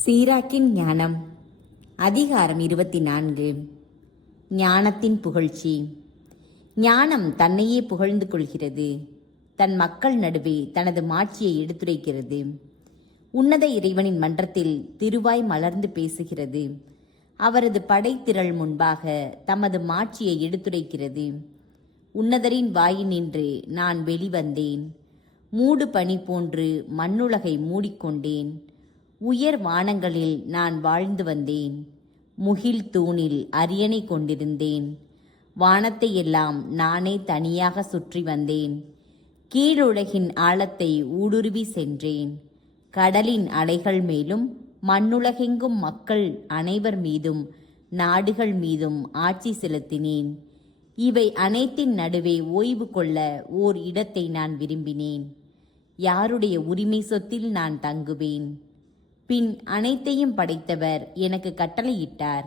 சீராக்கின் ஞானம். அதிகாரம் 24. ஞானத்தின் புகழ்ச்சி. ஞானம் தன்னையே புகழ்ந்து கொள்கிறது. தன் மக்கள் நடுவே தனது மாட்சியை எடுத்துரைக்கிறது. உன்னத இறைவனின் மன்றத்தில் திருவாய் மலர்ந்து பேசுகிறது. அவரது படைத்திரள் முன்பாக தமது மாட்சியை எடுத்துரைக்கிறது. உன்னதரின் வாயினின்று நான் வெளிவந்தேன். மூடு பனி போன்று மண்ணுலகை மூடிக்கொண்டேன். உயர் வானங்களில் நான் வாழ்ந்து வந்தேன். முகில் தூணில் அரியணை கொண்டிருந்தேன். வானத்தை எல்லாம் நானே தனியாக சுற்றி வந்தேன். கீழுலகின் ஆழத்தை ஊடுருவி சென்றேன். கடலின் அலைகள் மேலும் மண்ணுலகெங்கும் மக்கள் அனைவர் மீதும் நாடுகள் மீதும் ஆட்சி செலுத்தினேன். இவை அனைத்தின் நடுவே ஓய்வு கொள்ள ஓர் இடத்தை நான் விரும்பினேன். யாருடைய உரிமை சொத்தில் நான் தங்குவேன்? பின் அனைத்தையும் படைத்தவர் எனக்கு கட்டளையிட்டார்.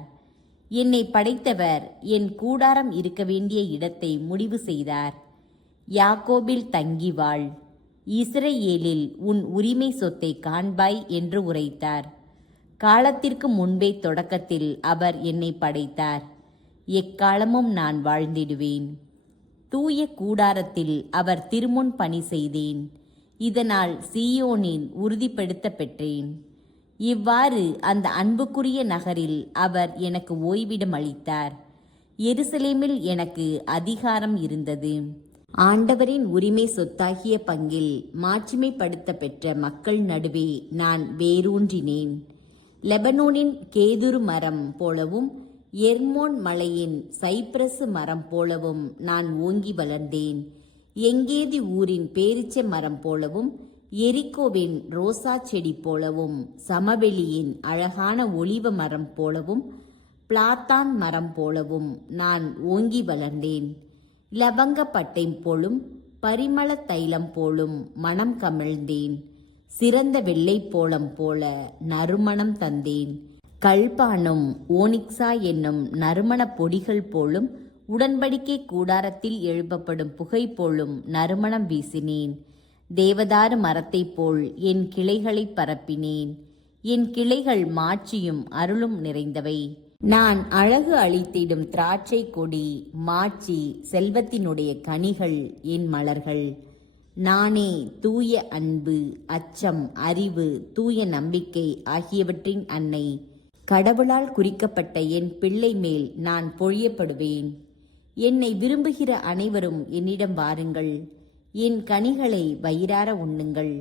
என்னை படைத்தவர் என் கூடாரம் இருக்க வேண்டிய இடத்தை முடிவு செய்தார். யாக்கோபில் தங்கி வாழ், இஸ்ரவேலில் உன் உரிமை சொத்தை காண்பாய் என்று உரைத்தார். காலத்திற்கு முன்பே தொடக்கத்தில் அவர் என்னை படைத்தார். எக்காலமும் நான் வாழ்ந்திடுவேன். தூய கூடாரத்தில் அவர் திருமுன் பணி செய்தேன். இதனால் சீயோனில் உறுதிப்படுத்த பெற்றேன். இவ்வாறு அந்த அன்புக்குரிய நகரில் அவர் எனக்கு ஓய்விடம் அளித்தார். எருசலேமில் எனக்கு அதிகாரம் இருந்தது. ஆண்டவரின் உரிமை சொத்தாகிய பங்கில் மாட்சிமைப்படுத்த பெற்ற மக்கள் நடுவே நான் வேரூன்றினேன். லெபனோனின் கேதுரு மரம் போலவும் எர்மோன் மலையின் சைப்ரசு மரம் போலவும் நான் ஓங்கி வளர்ந்தேன். எங்கேதி ஊரின் பேரிச்ச மரம் போலவும் எரிக்கோவின் ரோசா செடி போலவும் சமவெளியின் அழகான ஒலிவ மரம் போலவும் பிளாத்தான் மரம் போலவும் நான் ஓங்கி வளர்ந்தேன். லவங்கப்பட்டை போலும் பரிமள தைலம் போலும் மனம் கமிழ்ந்தேன். சிறந்த வெள்ளை போலம் போல நறுமணம் தந்தேன். கல்பானும் ஓனிக்ஸா என்னும் நறுமண பொடிகள் போலும் உடன்படிக்கை கூடாரத்தில் எழுப்பப்படும் புகை போலும் நறுமணம் வீசினேன். தேவதாரு மரத்தைப் போல் என் கிளைகளை பரப்பினேன். என் கிளைகள் மாட்சியும் அருளும் நிறைந்தவை. நான் அழகு அளித்திடும் திராட்சை கொடி, மாட்சி, செல்வத்தினுடைய கனிகள் என் மலர்கள். நானே தூய அன்பு, அச்சம், அறிவு, தூய நம்பிக்கை ஆகியவற்றின் அன்னை. கடவுளால் குறிக்கப்பட்ட என் பிள்ளை மேல் நான் பொழியப்படுவேன். என்னை விரும்புகிற அனைவரும் என்னிடம் வாருங்கள். என் கனிகளை வயிறார உண்ணுங்கள்.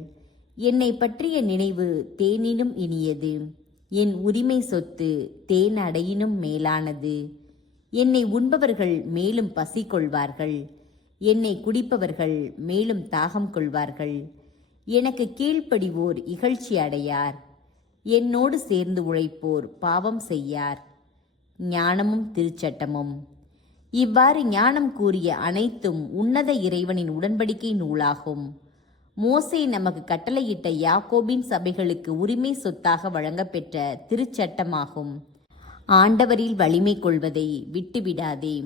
என்னை பற்றிய நினைவு தேனினும் இனியது. என் உரிமை சொத்து தேன் அடையினும் மேலானது. என்னை உண்பவர்கள் மேலும் பசி கொள்வார்கள். என்னை குடிப்பவர்கள் மேலும் தாகம் கொள்வார்கள். எனக்கு கீழ்ப்படிவோர் இகழ்ச்சி அடையார். என்னோடு சேர்ந்து உழைப்போர் பாவம் செய்யார். ஞானமும் திருச்சட்டமும். இவ்வாறு ஞானம் கூறிய அனைத்தும் உன்னத இறைவனின் உடன்படிக்கை நூலாகும். மோசே நமக்கு கட்டளையிட்ட யாக்கோபின் சபைகளுக்கு உரிமை சொத்தாக வழங்கப்பெற்ற திருச்சட்டமாகும். ஆண்டவரில் வலிமை கொள்வதை விட்டுவிடாதே.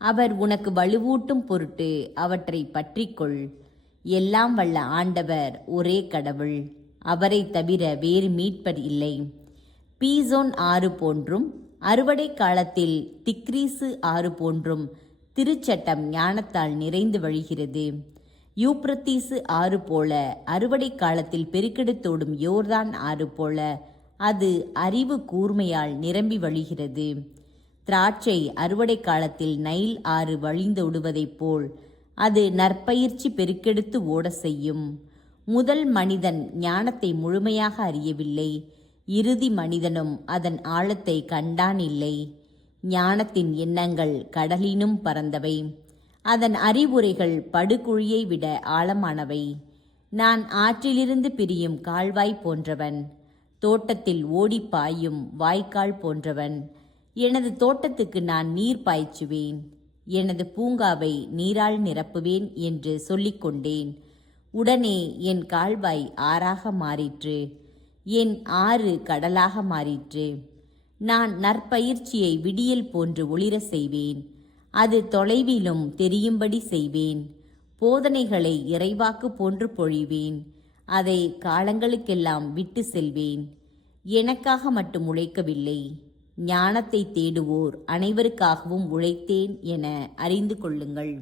அவர் உனக்கு வலுவூட்டும் பொருட்டு அவற்றை பற்றிக்கொள். எல்லாம் வல்ல ஆண்டவர் ஒரே கடவுள். அவரை தவிர வேறு மீட்பர் இல்லை. பீசோன் ஆறு போன்றும் அறுவடை காலத்தில் திக்ரீசு ஆறு போன்றும் திருச்சட்டம் ஞானத்தால் நிறைந்து வழிகிறது. யூப்ரத்தீசு ஆறு போல அறுவடை காலத்தில் பெருக்கெடுத்தோடும் யோர்தான் ஆறு போல அது அறிவு கூர்மையால் நிரம்பி வழிகிறது. திராட்சை அறுவடை காலத்தில் நைல் ஆறு வழிந்தோடுவதைப் போல் அது நற்பயிற்சி பெருக்கெடுத்து ஓட செய்யும். முதல் மனிதன் ஞானத்தை முழுமையாக அறியவில்லை. இறுதி மனிதனும் அதன் ஆழத்தை கண்டான் இல்லை. ஞானத்தின் எண்ணங்கள் கடலினும் பரந்தவை. அதன் அறிவுரைகள் படுகுழியை விட ஆழமானவை. நான் ஆற்றிலிருந்து பிரியும் கால்வாய் போன்றவன். தோட்டத்தில் ஓடி பாயும் வாய்க்கால் போன்றவன். எனது தோட்டத்துக்கு நான் நீர் பாய்ச்சுவேன். எனது பூங்காவை நீரால் நிரப்புவேன் என்று சொல்லிக்கொண்டேன். உடனே என் கால்வாய் ஆறாக மாறிற்று. என் ஆறு கடலாக மாறிற்று. நான் நற்பயிற்சியை விடியல் போன்று ஒளிர செய்வேன். அது தொலைவிலும் தெரியும்படி செய்வேன். போதனைகளை இறைவாக்கு போன்று பொழிவேன். அதை காலங்களுக்கெல்லாம் விட்டு செல்வேன். எனக்காக மட்டும் உழைக்கவில்லை, ஞானத்தை தேடுவோர் அனைவருக்காகவும் உழைத்தேன் என அறிந்து கொள்ளுங்கள்.